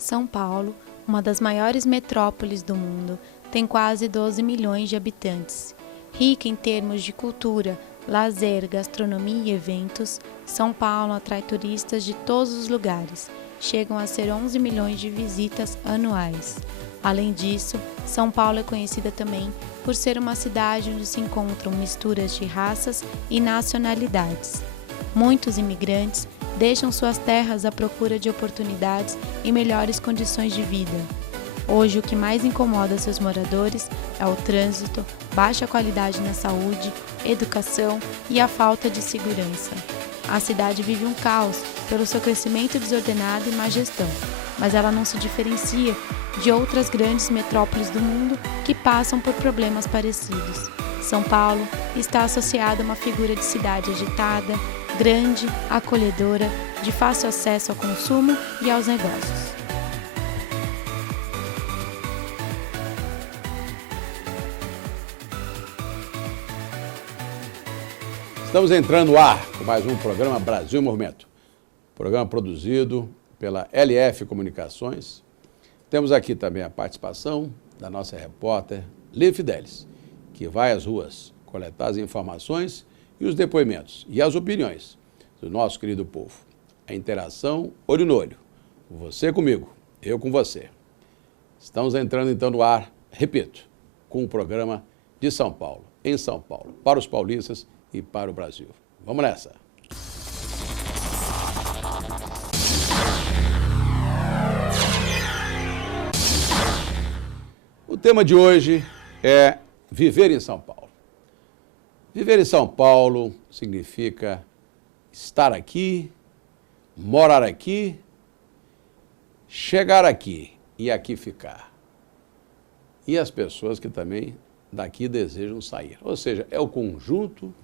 São Paulo, uma das maiores metrópoles do mundo, tem quase 12 milhões de habitantes. Rica em termos de cultura, lazer, gastronomia e eventos, São Paulo atrai turistas de todos os lugares. Chegam a ser 11 milhões de visitas anuais. Além disso, São Paulo é conhecida também por ser uma cidade onde se encontram misturas de raças e nacionalidades. Muitos imigrantes deixam suas terras à procura de oportunidades e melhores condições de vida. Hoje, o que mais incomoda seus moradores é o trânsito, baixa qualidade na saúde, educação e a falta de segurança. A cidade vive um caos pelo seu crescimento desordenado e má gestão, mas ela não se diferencia de outras grandes metrópoles do mundo que passam por problemas parecidos. São Paulo está associada a uma figura de cidade agitada, grande, acolhedora, de fácil acesso ao consumo e aos negócios. Estamos entrando no ar com mais um programa Brasil em Movimento. Programa produzido pela LF Comunicações. Temos aqui também a participação da nossa repórter Lívia Fidelis, que vai às ruas coletar as informações e os depoimentos e as opiniões do nosso querido povo. A interação olho no olho. Você comigo, eu com você. Estamos entrando então no ar, repito, com o programa de São Paulo, em São Paulo, para os paulistas e para o Brasil. Vamos nessa! O tema de hoje é viver em São Paulo. Viver em São Paulo significa estar aqui, morar aqui, chegar aqui e aqui ficar. E as pessoas que também daqui desejam sair. Ou seja, é o conjunto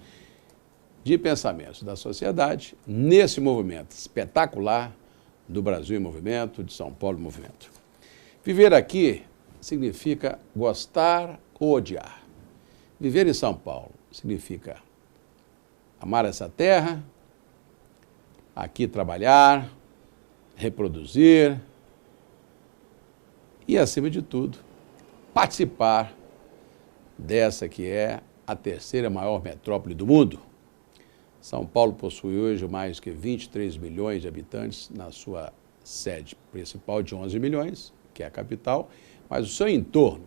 de pensamentos da sociedade nesse movimento espetacular do Brasil em Movimento, de São Paulo em Movimento. Viver aqui significa gostar ou odiar. Viver em São Paulo significa amar essa terra, aqui trabalhar, reproduzir e, acima de tudo, participar dessa que é a terceira maior metrópole do mundo. São Paulo possui hoje mais que 23 milhões de habitantes na sua sede principal de 11 milhões, que é a capital, mas o seu entorno,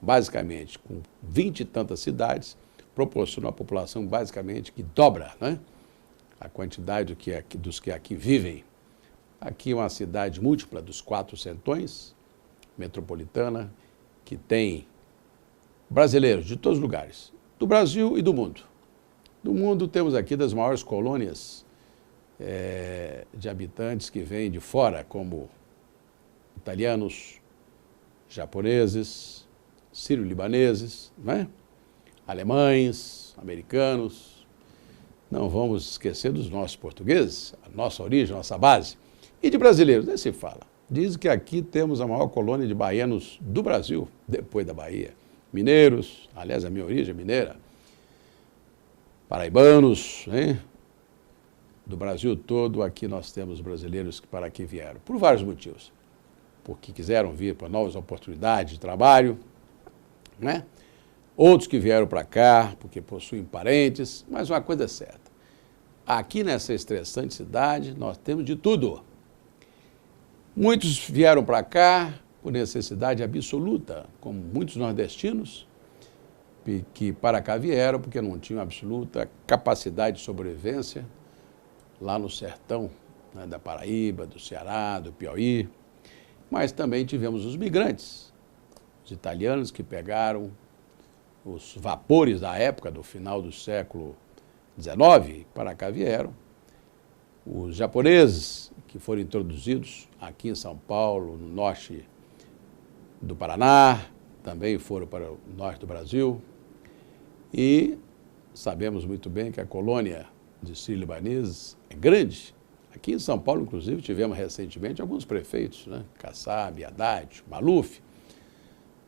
basicamente com 20 e tantas cidades, proporciona uma população basicamente que dobra, né, a quantidade dos que aqui vivem. Aqui é uma cidade múltipla dos 4 centões, metropolitana, que tem brasileiros de todos os lugares, do Brasil e do mundo. Do mundo temos aqui das maiores colônias de habitantes que vêm de fora, como italianos, japoneses, sírio-libaneses, né? Alemães, americanos. Não vamos esquecer dos nossos portugueses, a nossa origem, a nossa base. E de brasileiros, nem se fala. Dizem que aqui temos a maior colônia de baianos do Brasil, depois da Bahia. Mineiros, aliás, a minha origem é mineira. Paraibanos, né? Do Brasil todo, aqui nós temos brasileiros que para aqui vieram, por vários motivos. Porque quiseram vir para novas oportunidades de trabalho, né? Outros que vieram para cá porque possuem parentes, mas uma coisa é certa. Aqui nessa estressante cidade nós temos de tudo. Muitos vieram para cá por necessidade absoluta, como muitos nordestinos, que para cá vieram porque não tinham absoluta capacidade de sobrevivência lá no sertão, né, da Paraíba, do Ceará, do Piauí. Mas também tivemos os migrantes, os italianos que pegaram os vapores da época, do final do século XIX, para cá vieram. Os japoneses que foram introduzidos aqui em São Paulo, no norte do Paraná, também foram para o norte do Brasil. E sabemos muito bem que a colônia de sírio-libaneses é grande. Aqui em São Paulo, inclusive, tivemos recentemente alguns prefeitos, né? Kassab, Haddad, Maluf,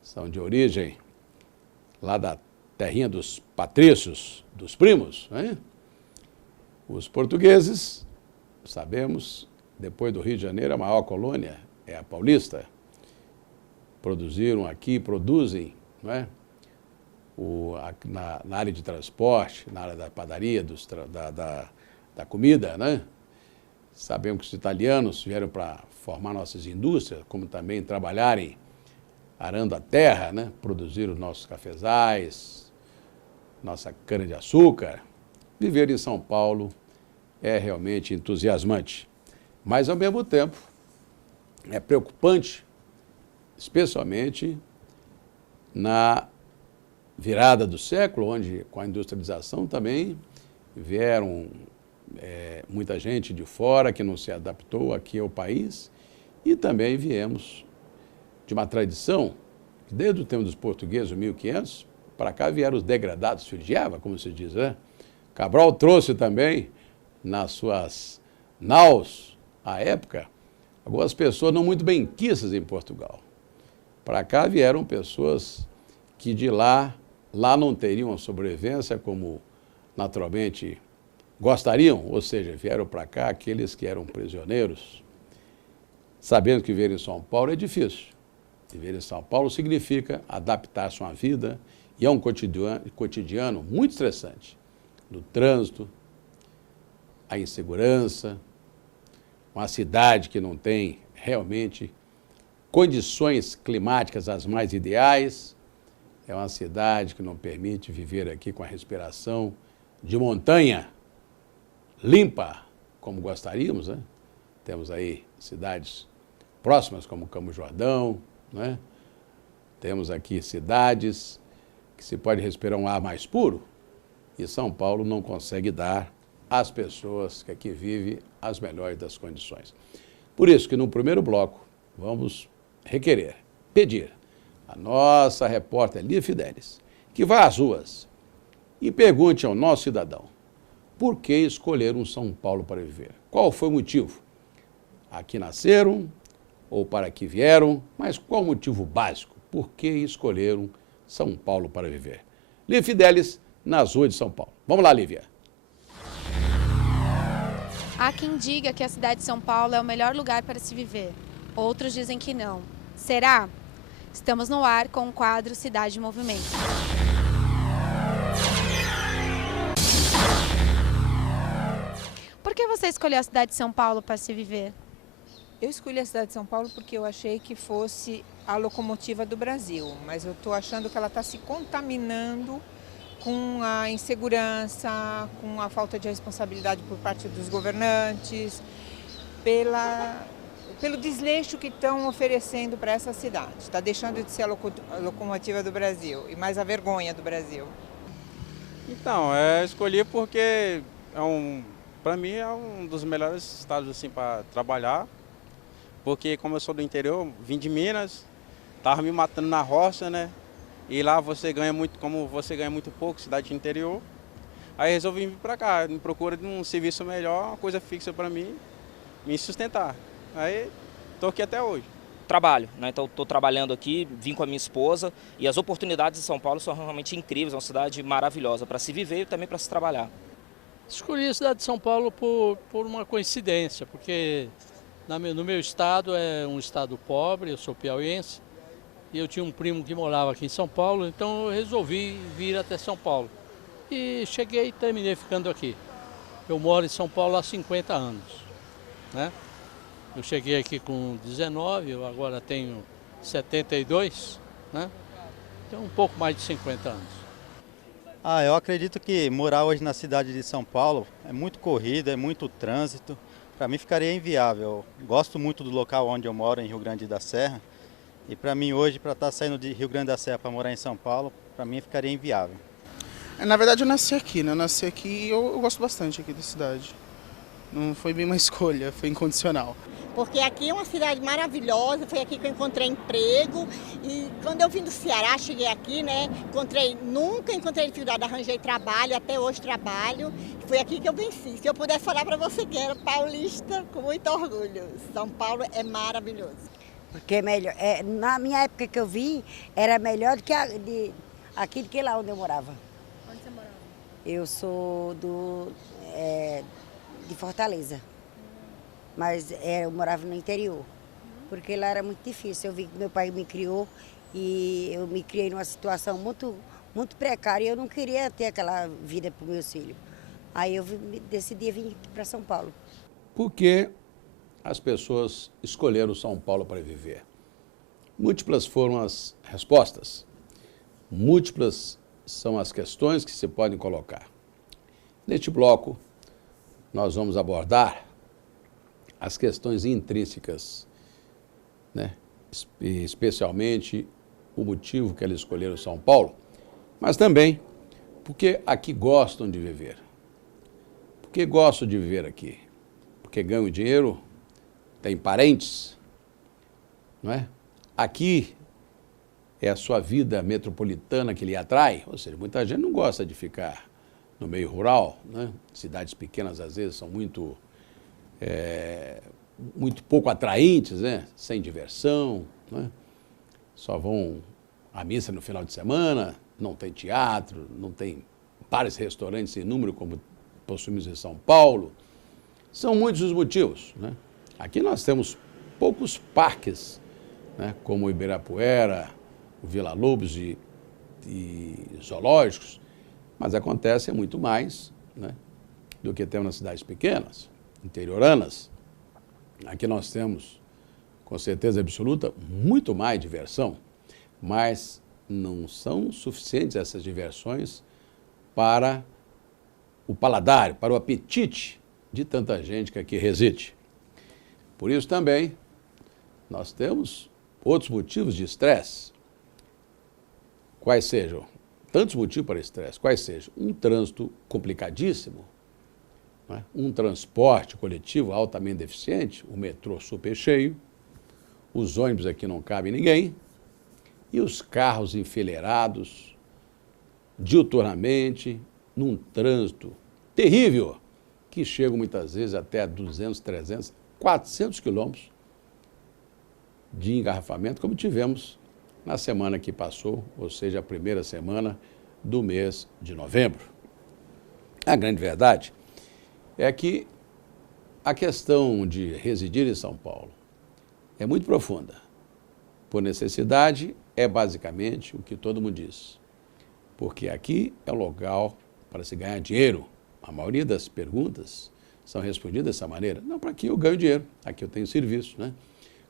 são de origem lá da terrinha dos patrícios, dos primos, né? Os portugueses, sabemos, depois do Rio de Janeiro, a maior colônia é a Paulista, produzem, não é? Na área de transporte, na área da padaria, da comida, né? Sabemos que os italianos vieram para formar nossas indústrias, como também trabalharem arando a terra, né? Produzir os nossos cafezais, nossa cana-de-açúcar. Viver em São Paulo é realmente entusiasmante, mas ao mesmo tempo é preocupante, especialmente na virada do século, onde com a industrialização também vieram muita gente de fora que não se adaptou aqui ao país, e também viemos de uma tradição, desde o tempo dos portugueses, 1500, para cá vieram os degradados filhos de Eva, como se diz, né? Cabral trouxe também, nas suas naus, à época, algumas pessoas não muito benquistas em Portugal. Para cá vieram pessoas que de lá não teriam a sobrevivência como naturalmente gostariam, ou seja, vieram para cá aqueles que eram prisioneiros, sabendo que viver em São Paulo é difícil. Viver em São Paulo significa adaptar-se a uma vida e é um cotidiano muito estressante. No trânsito, a insegurança, uma cidade que não tem realmente condições climáticas as mais ideais, é uma cidade que não permite viver aqui com a respiração de montanha limpa, como gostaríamos, né? Temos aí cidades próximas, como Campos do Jordão, né? Temos aqui cidades que se pode respirar um ar mais puro, e São Paulo não consegue dar às pessoas que aqui vivem as melhores das condições. Por isso que no primeiro bloco vamos pedir a nossa repórter Lia Fidelis que vá às ruas e pergunte ao nosso cidadão por que escolheram São Paulo para viver. Qual foi o motivo? Aqui nasceram ou para aqui vieram, mas qual o motivo básico? Por que escolheram São Paulo para viver? Lia Fidelis, nas ruas de São Paulo. Vamos lá, Lívia. Há quem diga que a cidade de São Paulo é o melhor lugar para se viver. Outros dizem que não. Será? Estamos no ar com o quadro Cidade em Movimento. Por que você escolheu a cidade de São Paulo para se viver? Eu escolhi a cidade de São Paulo porque eu achei que fosse a locomotiva do Brasil, mas eu estou achando que ela está se contaminando com a insegurança, com a falta de responsabilidade por parte dos governantes, pelo desleixo que estão oferecendo para essa cidade. Está deixando de ser a locomotiva do Brasil e mais a vergonha do Brasil. Então, escolhi porque para mim é um dos melhores estados assim, para trabalhar, porque como eu sou do interior, vim de Minas, estava me matando na roça, né? E lá você ganha muito, como você ganha muito pouco, cidade interior. Aí resolvi vir para cá, em procura de um serviço melhor, uma coisa fixa para mim, me sustentar. Aí estou aqui até hoje. Trabalho, né? Então estou trabalhando aqui, vim com a minha esposa e as oportunidades de São Paulo são realmente incríveis, é uma cidade maravilhosa para se viver e também para se trabalhar. Escolhi a cidade de São Paulo por uma coincidência, porque no meu estado é um estado pobre, eu sou piauiense, e eu tinha um primo que morava aqui em São Paulo, então eu resolvi vir até São Paulo. E cheguei e terminei ficando aqui. Eu moro em São Paulo há 50 anos, né? Eu cheguei aqui com 19, eu agora tenho 72, né? Então um pouco mais de 50 anos. Eu acredito que morar hoje na cidade de São Paulo é muito corrida, é muito trânsito. Para mim ficaria inviável. Eu gosto muito do local onde eu moro, em Rio Grande da Serra. E para mim hoje, para estar saindo de Rio Grande da Serra para morar em São Paulo, para mim ficaria inviável. Na verdade eu nasci aqui, né? Eu nasci aqui e eu gosto bastante aqui da cidade. Não foi bem uma escolha, foi incondicional. Porque aqui é uma cidade maravilhosa, foi aqui que eu encontrei emprego e quando eu vim do Ceará, cheguei aqui, né, nunca encontrei dificuldade, arranjei trabalho, até hoje trabalho, foi aqui que eu venci. Se eu pudesse falar para você que era paulista, com muito orgulho, São Paulo é maravilhoso. Porque é melhor, na minha época que eu vim, era melhor do que aqui do que lá onde eu morava. Onde você morava? Eu sou de Fortaleza. Mas eu morava no interior. porque lá era muito difícil. Eu vi que meu pai me criou e eu me criei numa situação muito precária e eu não queria ter aquela vida para os meus filhos. Aí eu decidi vir para São Paulo. Por que as pessoas escolheram São Paulo para viver? Múltiplas foram as respostas. Múltiplas são as questões que se podem colocar. Neste bloco, nós vamos abordar as questões intrínsecas, né? Especialmente o motivo que eles escolheram São Paulo, mas também porque aqui gostam de viver. Por que gostam de viver aqui? Porque ganham dinheiro, têm parentes, não é? Aqui é a sua vida metropolitana que lhe atrai, ou seja, muita gente não gosta de ficar no meio rural, né? Cidades pequenas às vezes são muito pouco atraentes, né? Sem diversão, né? Só vão à missa no final de semana, não tem teatro, não tem bares e restaurantes em número como possuímos em São Paulo. São muitos os motivos, né? Aqui nós temos poucos parques, né? Como o Ibirapuera, o Vila Lobos e zoológicos, mas acontece muito mais, né? Do que temos nas cidades pequenas, interioranas. Aqui nós temos, com certeza absoluta, muito mais diversão, mas não são suficientes essas diversões para o paladar, para o apetite de tanta gente que aqui reside. Por isso também nós temos outros motivos de estresse. Quais sejam? Tantos motivos para estresse. Quais sejam? Um trânsito complicadíssimo, né? Um transporte coletivo altamente deficiente, o metrô super cheio, os ônibus aqui não cabem ninguém, e os carros enfileirados, diuturnamente, num trânsito terrível, que chegam muitas vezes até 200, 300, 400 quilômetros de engarrafamento, como tivemos na semana que passou, ou seja, a primeira semana do mês de novembro. A grande verdade é que a questão de residir em São Paulo é muito profunda. Por necessidade, é basicamente o que todo mundo diz. Porque aqui é o local para se ganhar dinheiro. A maioria das perguntas são respondidas dessa maneira. Não, para aqui eu ganho dinheiro, aqui eu tenho serviço, né?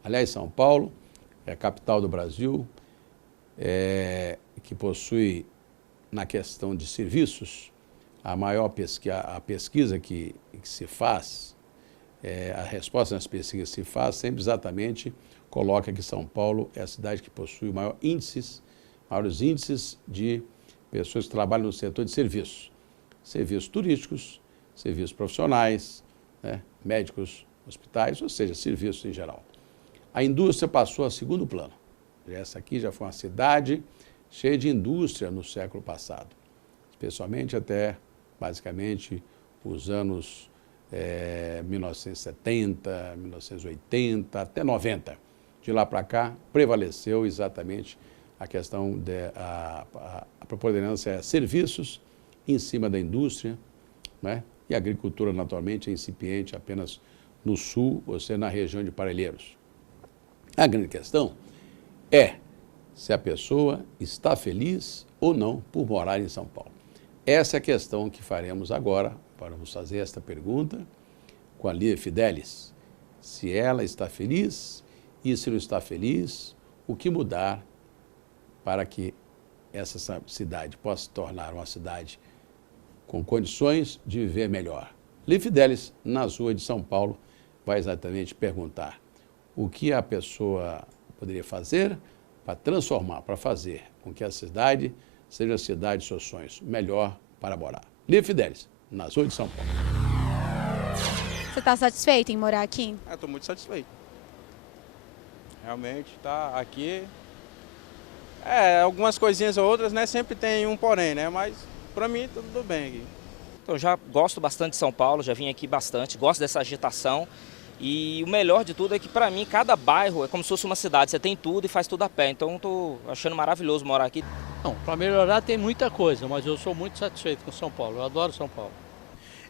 Aliás, São Paulo é a capital do Brasil, que possui, na questão de serviços, a maior pesquisa que se faz, a resposta nas pesquisas que se faz, sempre exatamente coloca que São Paulo é a cidade que possui maiores índices de pessoas que trabalham no setor de serviços. Serviços turísticos, serviços profissionais, né? Médicos, hospitais, ou seja, serviços em geral. A indústria passou a segundo plano. Essa aqui já foi uma cidade cheia de indústria no século passado, especialmente até, basicamente, os anos 1970, 1980, até 90. De lá para cá, prevaleceu exatamente a questão da preponderância serviços em cima da indústria, né? E a agricultura, naturalmente, é incipiente apenas no sul, ou seja, na região de Parelheiros. A grande questão é se a pessoa está feliz ou não por morar em São Paulo. Essa é a questão que faremos agora. Vamos fazer esta pergunta com a Lia Fidelis. Se ela está feliz e se não está feliz, o que mudar para que essa cidade possa se tornar uma cidade com condições de viver melhor. Lia Fidelis, nas ruas de São Paulo, vai exatamente perguntar o que a pessoa poderia fazer para transformar, para fazer com que a cidade seja a cidade dos seus sonhos, melhor para morar. Lia Fidelis, nas ruas de São Paulo. Você está satisfeito em morar aqui? Estou muito satisfeito. Realmente, tá aqui. Algumas coisinhas ou outras, né? Sempre tem um porém, né? Mas para mim tudo bem aqui. Então, já gosto bastante de São Paulo, já vim aqui bastante, gosto dessa agitação. E o melhor de tudo é que, para mim, cada bairro é como se fosse uma cidade. Você tem tudo e faz tudo a pé. Então, estou achando maravilhoso morar aqui. Não, para melhorar tem muita coisa, mas eu sou muito satisfeito com São Paulo. Eu adoro São Paulo.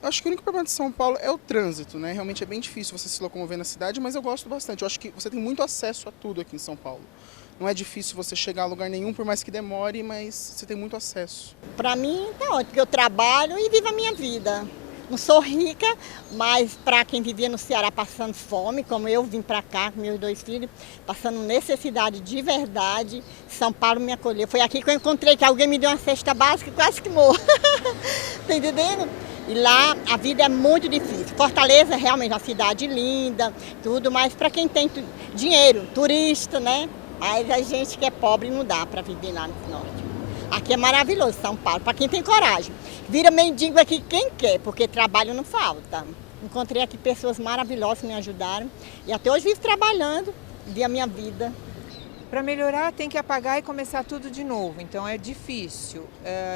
Eu acho que o único problema de São Paulo é o trânsito, né? Realmente é bem difícil você se locomover na cidade, mas eu gosto bastante. Eu acho que você tem muito acesso a tudo aqui em São Paulo. Não é difícil você chegar a lugar nenhum, por mais que demore, mas você tem muito acesso. Para mim, tá ótimo, porque eu trabalho e vivo a minha vida. Não sou rica, mas para quem vivia no Ceará passando fome, como eu vim para cá com meus 2 filhos, passando necessidade de verdade, São Paulo me acolheu. Foi aqui que eu encontrei que alguém me deu uma cesta básica e quase que morro. Tá entendendo? E lá a vida é muito difícil. Fortaleza é realmente uma cidade linda, tudo, mas para quem tem dinheiro, turista, né? Mas a gente que é pobre não dá para viver lá no norte. Aqui é maravilhoso, São Paulo, para quem tem coragem. Vira mendigo aqui quem quer, porque trabalho não falta. Encontrei aqui pessoas maravilhosas que me ajudaram e até hoje vivo trabalhando, vi a minha vida. Para melhorar tem que apagar e começar tudo de novo, então é difícil.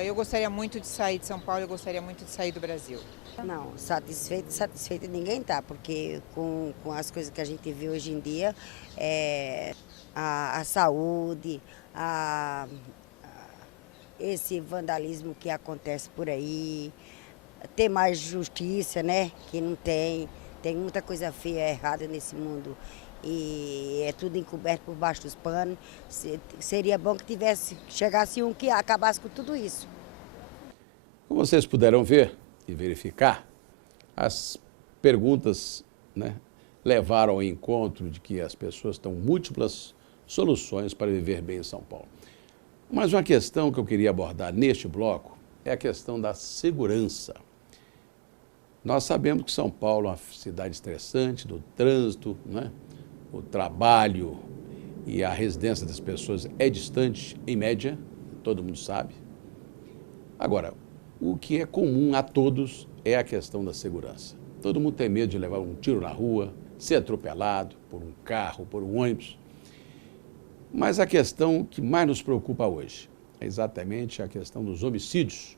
Eu gostaria muito de sair de São Paulo, eu gostaria muito de sair do Brasil. Não, satisfeito ninguém tá, porque com as coisas que a gente vê hoje em dia, a saúde, esse vandalismo que acontece por aí, ter mais justiça, né? Que não tem muita coisa feia, errada nesse mundo e é tudo encoberto por baixo dos panos. Seria bom que chegasse um que acabasse com tudo isso. Como vocês puderam ver e verificar, as perguntas, né, levaram ao encontro de que as pessoas têm múltiplas soluções para viver bem em São Paulo. Mas uma questão que eu queria abordar neste bloco é a questão da segurança. Nós sabemos que São Paulo é uma cidade estressante, do trânsito, né? O trabalho e a residência das pessoas é distante, em média, todo mundo sabe. Agora, o que é comum a todos é a questão da segurança. Todo mundo tem medo de levar um tiro na rua, ser atropelado por um carro, por um ônibus. Mas a questão que mais nos preocupa hoje é exatamente a questão dos homicídios.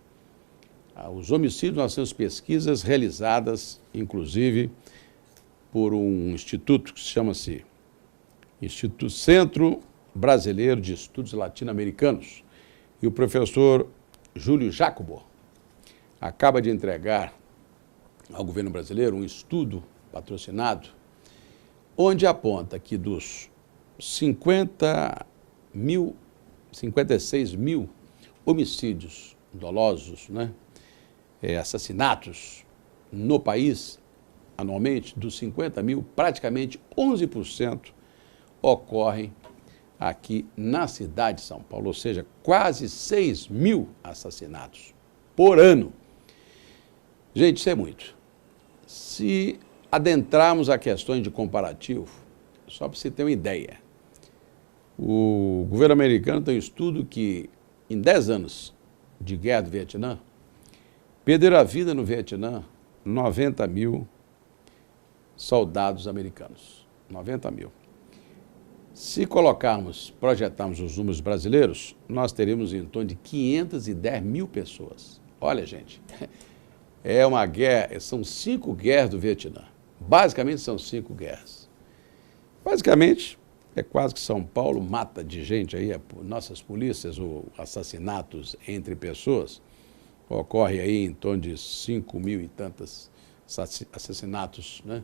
Os homicídios, nós temos pesquisas realizadas, inclusive, por um instituto que chama-se Instituto Centro Brasileiro de Estudos Latino-Americanos. E o professor Júlio Jacobo acaba de entregar ao governo brasileiro um estudo patrocinado, onde aponta que dos 56 mil homicídios dolosos, né, assassinatos no país, anualmente, dos 50 mil, praticamente 11% ocorrem aqui na cidade de São Paulo, ou seja, quase 6 mil assassinatos por ano. Gente, isso é muito. Se adentrarmos a questões de comparativo, só para você ter uma ideia, o governo americano tem um estudo que, em 10 anos de guerra do Vietnã, perderam a vida no Vietnã 90 mil soldados americanos. 90 mil. Se projetarmos os números brasileiros, nós teríamos em torno de 510 mil pessoas. Olha, gente, é uma guerra, são 5 guerras do Vietnã. Basicamente são 5 guerras. Basicamente, é quase que São Paulo mata de gente aí, nossas polícias, ou assassinatos entre pessoas, ocorre aí em torno de 5 mil e tantos assassinatos, né?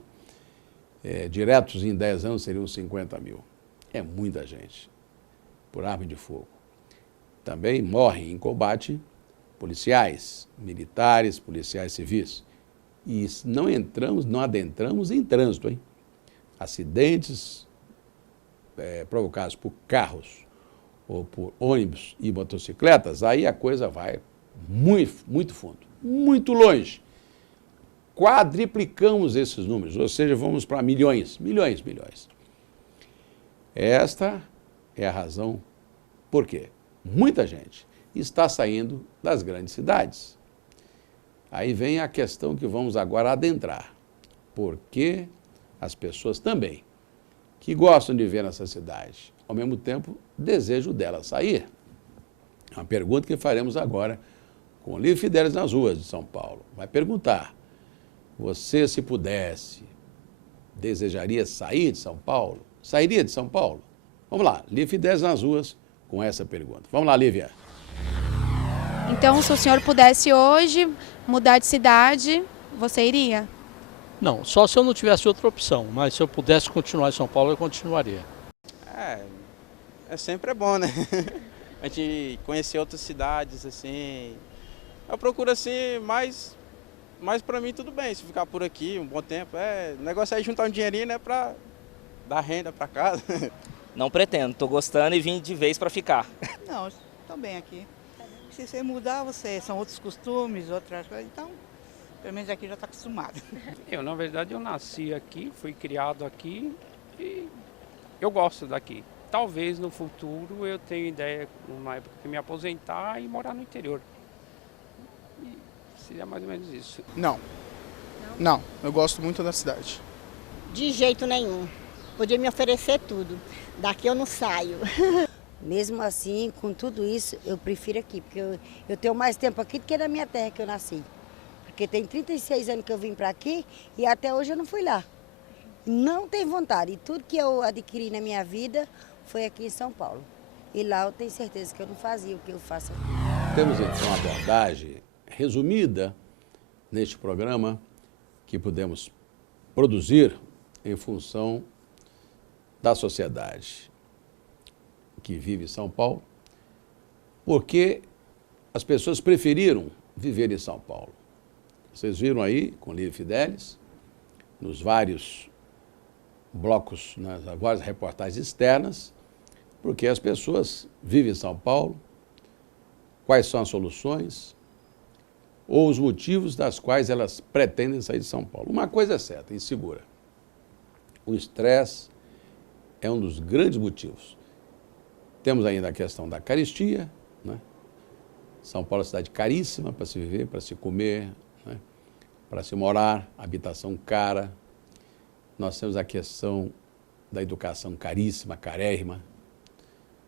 Diretos em 10 anos seriam 50 mil. É muita gente, por arma de fogo. Também morrem em combate policiais, militares, policiais civis. E não adentramos em trânsito, hein? Acidentes provocados por carros ou por ônibus e motocicletas, aí a coisa vai muito fundo, muito longe. Quadriplicamos esses números, ou seja, vamos para milhões. Esta é a razão por quê? Muita gente está saindo das grandes cidades. Aí vem a questão que vamos agora adentrar. Por que as pessoas também, que gostam de viver nessa cidade, ao mesmo tempo, desejam dela sair? É uma pergunta que faremos agora com o Lívia Fidelis nas ruas de São Paulo. Vai perguntar, você, se pudesse, desejaria sair de São Paulo? Sairia de São Paulo? Vamos lá, Lívia Fidelis nas ruas com essa pergunta. Vamos lá, Lívia. Então, se o senhor pudesse hoje mudar de cidade, você iria? Não, só se eu não tivesse outra opção, mas se eu pudesse continuar em São Paulo, eu continuaria. Sempre bom, né? A gente conhecer outras cidades, assim. Eu procuro, assim, mas pra mim tudo bem, se ficar por aqui um bom tempo. O negócio é juntar um dinheirinho, né, pra dar renda pra casa. Não pretendo, tô gostando e vim de vez para ficar. Não, estou bem aqui. Se você mudar, são outros costumes, outras coisas, então, pelo menos aqui já está acostumado. Na verdade, eu nasci aqui, fui criado aqui e eu gosto daqui. Talvez no futuro eu tenha ideia, numa época, de me aposentar e morar no interior. E seria mais ou menos isso. Não, eu gosto muito da cidade. De jeito nenhum. Podia me oferecer tudo. Daqui eu não saio. Mesmo assim, com tudo isso, eu prefiro aqui, porque eu tenho mais tempo aqui do que na minha terra que eu nasci. Porque tem 36 anos que eu vim para aqui e até hoje eu não fui lá. Não tenho vontade. E tudo que eu adquiri na minha vida foi aqui em São Paulo. E lá eu tenho certeza que eu não fazia o que eu faço aqui. Temos então uma abordagem resumida neste programa que pudemos produzir em função da sociedade que vive em São Paulo, porque as pessoas preferiram viver em São Paulo. Vocês viram aí, com Lírio Fidelis, nos vários blocos, nas várias reportagens externas, porque as pessoas vivem em São Paulo, quais são as soluções ou os motivos das quais elas pretendem sair de São Paulo. Uma coisa é certa e segura, o estresse é um dos grandes motivos. Temos ainda a questão da carestia, né? São Paulo é uma cidade caríssima para se viver, para se comer, né? Para se morar, habitação cara. Nós temos a questão da educação caríssima, carérrima,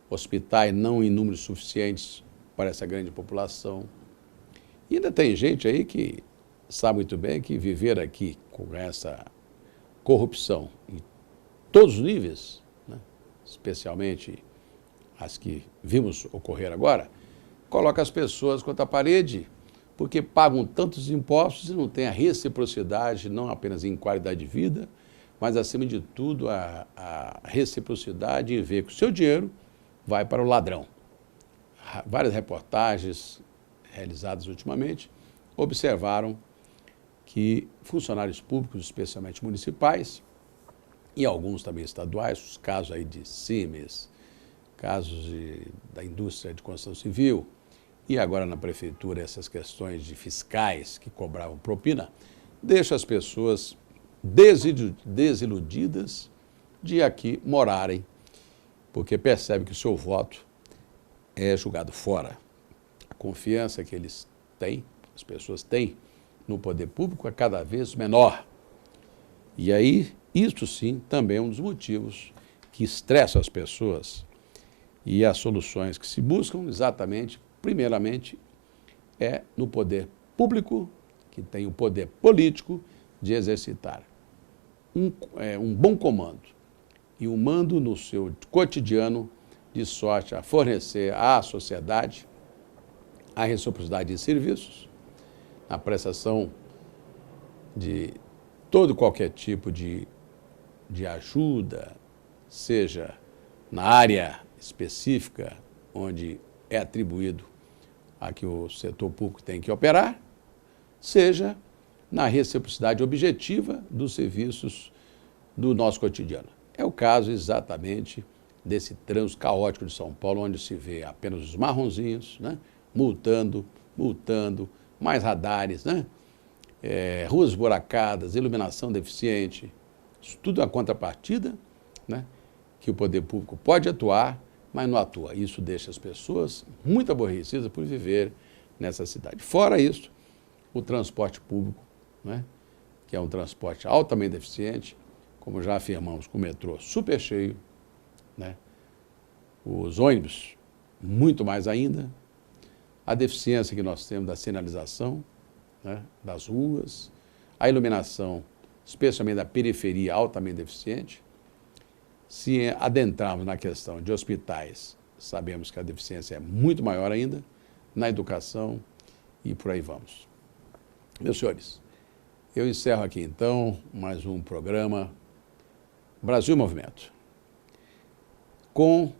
hospitais não em números suficientes para essa grande população. E ainda tem gente aí que sabe muito bem que viver aqui com essa corrupção em todos os níveis, né? Especialmente as que vimos ocorrer agora, coloca as pessoas contra a parede porque pagam tantos impostos e não tem a reciprocidade, não apenas em qualidade de vida, mas, acima de tudo, a reciprocidade em ver que o seu dinheiro vai para o ladrão. Várias reportagens realizadas ultimamente observaram que funcionários públicos, especialmente municipais, e alguns também estaduais, os casos aí de Siemens, casos da indústria de construção civil, e agora na prefeitura essas questões de fiscais que cobravam propina, deixam as pessoas desiludidas de aqui morarem, porque percebem que o seu voto é jogado fora. A confiança que eles têm, as pessoas têm no poder público é cada vez menor. E aí, isso sim, também é um dos motivos que estressa as pessoas. E as soluções que se buscam, exatamente, primeiramente, é no poder público, que tem o poder político de exercitar um bom comando e um mando no seu cotidiano de sorte a fornecer à sociedade a reciprocidade de serviços, a prestação de todo qualquer tipo de ajuda, seja na área específica onde é atribuído a que o setor público tem que operar, seja na reciprocidade objetiva dos serviços do nosso cotidiano. É o caso exatamente desse trânsito caótico de São Paulo, onde se vê apenas os marronzinhos, né? multando, mais radares, né? Ruas esburacadas, iluminação deficiente. Isso tudo é uma contrapartida, né? Que o poder público pode atuar, mas não atua. Isso deixa as pessoas muito aborrecidas por viver nessa cidade. Fora isso, o transporte público, né? Que é um transporte altamente deficiente, como já afirmamos, com o metrô super cheio, né? Os ônibus, muito mais ainda, a deficiência que nós temos da sinalização, né? Das ruas, a iluminação, especialmente da periferia, altamente deficiente. Se adentrarmos na questão de hospitais, sabemos que a deficiência é muito maior ainda, na educação e por aí vamos. Meus senhores, Eu encerro aqui, então, mais um programa Brasil em Movimento, com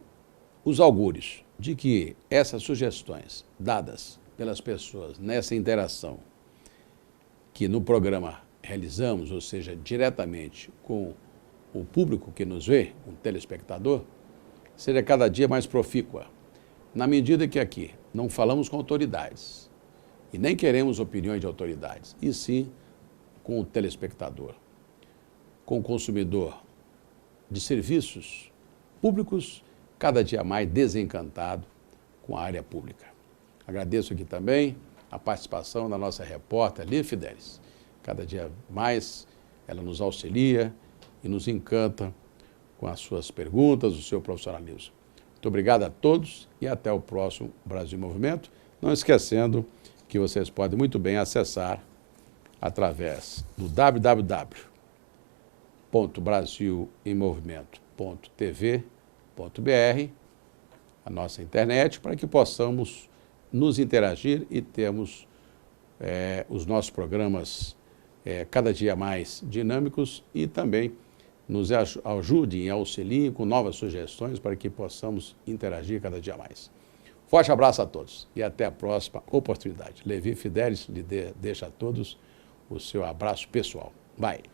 os augúrios de que essas sugestões dadas pelas pessoas nessa interação que no programa realizamos, ou seja, diretamente com o público que nos vê, o telespectador, seja cada dia mais profícua, na medida que aqui não falamos com autoridades e nem queremos opiniões de autoridades, e sim com o telespectador, com o consumidor de serviços públicos, cada dia mais desencantado com a área pública. Agradeço aqui também a participação da nossa repórter Lívia Fidelis. Cada dia mais ela nos auxilia e nos encanta com as suas perguntas, o seu profissionalismo. Muito obrigado a todos e até o próximo Brasil em Movimento. Não esquecendo que vocês podem muito bem acessar através do www.brasilemmovimento.tv.br, a nossa internet, para que possamos nos interagir e termos os nossos programas cada dia mais dinâmicos e também nos ajudem e auxiliem com novas sugestões para que possamos interagir cada dia mais. Forte abraço a todos e até a próxima oportunidade. Levi Fidelis lhe deixa a todos o seu abraço pessoal. Bye.